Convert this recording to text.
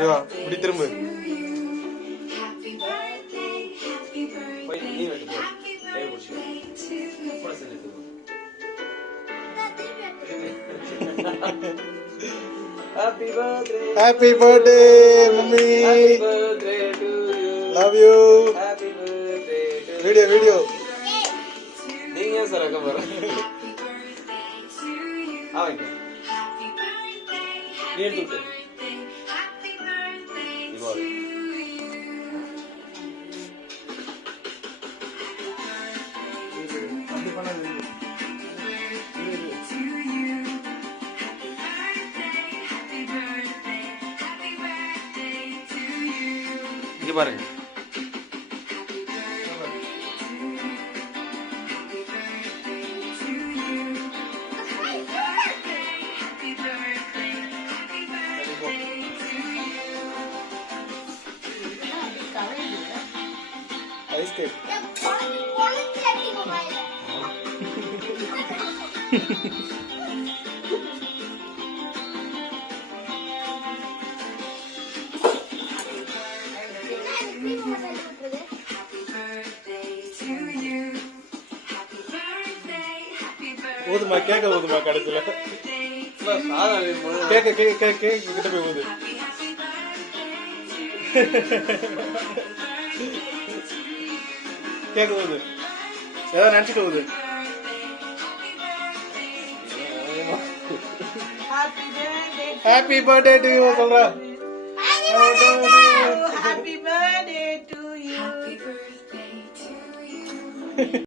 இப்படி திரும்ப. Happy birthday, mummy. Happy birthday to you. Love you. Happy birthday to you. Video. நீங்க சரக்க போற. ஆவங்க. நீ எடுத்து. இவாரு. அப்படி பண்ணாத. இங்க பாருங்க. Ice cake. ஊதுமா கேக்க ஊதுமா கடைசில கேக்க கிட்ட போய் ஊது. கேக்க ஊது. ஏதாவது நினைச்சிட்டு ஊது. ஹாப்பி பர்த்டே டு யூ சொல்றா. Happy birthday to you.